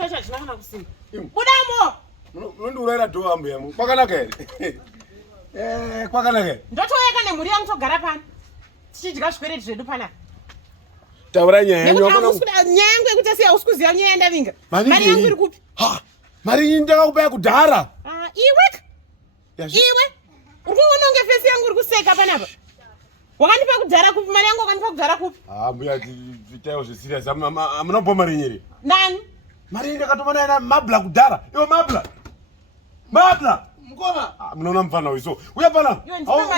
Wacha chinafana kusini. Budamo. Unondiurayira dhowa mbuya mu. Kwakanaka ere? Kwakanaka ere? Ndotoyeka nemhuri yangu togara pano. Tichidya zvikwereti zvedu panapa. Taura nyaya yangu. Nyaya yangu yekuti asiya usikuziya nyaya yandavinga. Mari yangu iri kupi? Ha. Mari nyinyi ndakakupaya kudhara. Iwe? Iwe? Urikuona unge fesi yangu iri kuseka panapa. Wakandipa kudhara kupi? Mari yangu wakandipa kudhara kupi? Mbuya titayo zvisirious. Amunopa mari nyiri. Nani? Mari ndakatoma naye mabla kudhara. Iwe mabla. Mabla. Mukoma. Munoona mufana wiso. Uya pana.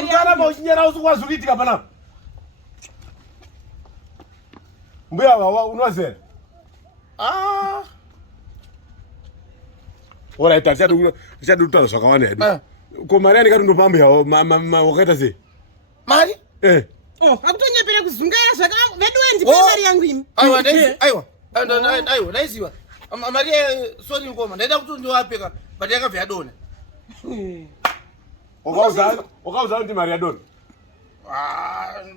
Ukaramba uchinyera usikwazi kuitika pana. Mbuya unozera. Ora itatatu kutaura zvakawanda hedu. Ko mari yani katondopa mbuya wakaita sei? Mari? Akutonyepera kuzungaira zvakamu. Vedu ndipe mari yangu imi. Aiwa, ndaiziva. Mari sori mukoma. Ndaida kuti ndiwapeka but yakabva yadona. Wakauza kuti mari yadona?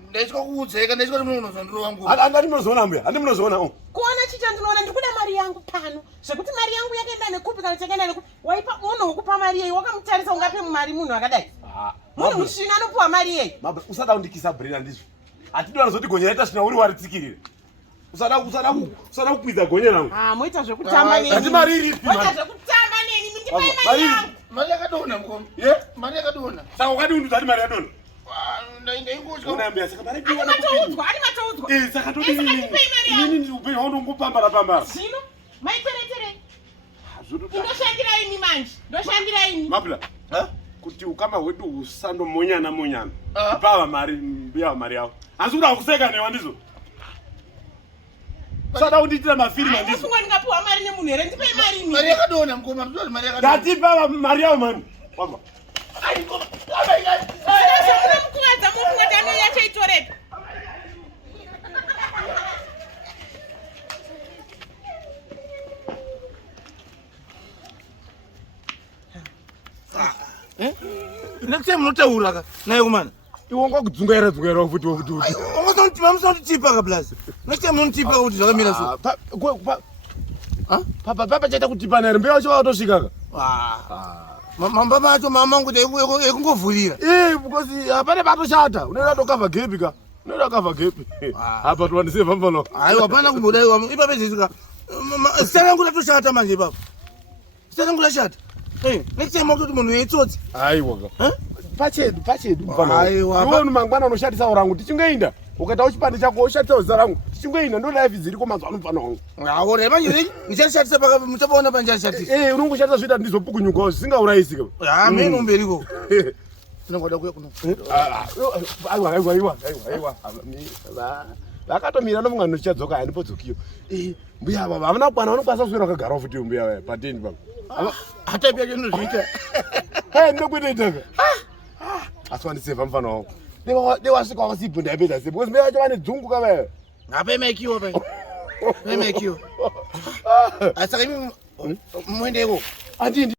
Ndaitya kuudzeka, ndaitya kuti munozondirowa nguva. Handati munozoona mbuya, handi munozoona. Kuona chicha ndinoona ndikuda mari yangu pano. Zvekuti mari yangu yakaenda nekupi kana chakaenda nekupi. Waipa munhu wekupa mari yei wakamutarisa ungape mari munhu akadai. Munhu mushina anopuwa mari yei. Mabba usada kundikisa brina ndizvo. Hatidi wanozoti gonyera tasvina uri waritsikirire. Usada kukwidza gonyera rangu. Moita zvekutamba neni. Handi mari iripi? Moita zvekutamba neni. Mundipai mari yangu. Mari yakadona mukoma. Mari yakadona. Saka wakadiunduza hati mari yadona? Ndaingotya. Unaambia saka mari Ari matoudzwa. Saka todini inini upenyu hwangu ndongopambara. Zvino maiteretere. Ndoshandira ini manje. Ndoshandira ini. Mabla. Kuti ukama hwedu husandomonyana. Kupava mari mbuya mari yavo. Asi kuda kuseka newa ndizvo. Usada kundiitira mafilima ndizvo. Ndafunga ndingapuwa mari nemunhu here ndipai mari ini. Mari yakadona mukoma. Mari yakadona. Ngatipa mari yavo mani. Wabva. Ai mukoma. Mukuvadza munhu kuti anoyacha itorepa. Next time munotaura ka naye kumana. Iwe wangakudzungaira futi. Musondichipa ka plus. Next time munotipa kuti zvakamira so. Papa chaita kutipana here mbeya wacho watosvika ka. Mamba macho mama kuti ekungovhurira. Because hapana patoshata. Unoenda tokavha gepi ka. Unoenda kavha gepi. Apa towandiseva mfano. Aiwa hapana kumbodaiwa. Ipapo zvisika. Sara nguta toshata manje ipapo. Sara nguta shata. Next time wakutoti munhu weitsotsi. Aiwa ka. Pachedu mfano. Aiwa. Iwe mangwana unoshatisa rangu tichingoenda. Ukaita chipande chako ushatisa zita rangu. Tichingoenda ndo life dziri komanzwa mfano wangu. Ora manje ndichatisa paka muchapaona panjashatisa. Unongoshatisa zvita ndizopukunyuka zvisingaurayisi ka. Mimi nomberiko. Tinongoda kuya kuno. Aiwa. Vakatomira nomunga nochadzoka handipodzokiyo. Mbuya ava havana kwana vanokwanisa kuswera vakagarawo futi mbuya pateni papa. Hata pia chinozviita. Ndinokuita ka. Asi wandiseva mfana wangu. Dewasvika wakasipo ndaipedza sepo. Because mbeya vacho vane dzungu ka vaya. Ngapemekiwa pa. Pemekiwa. Asaka imi muendeko. Andini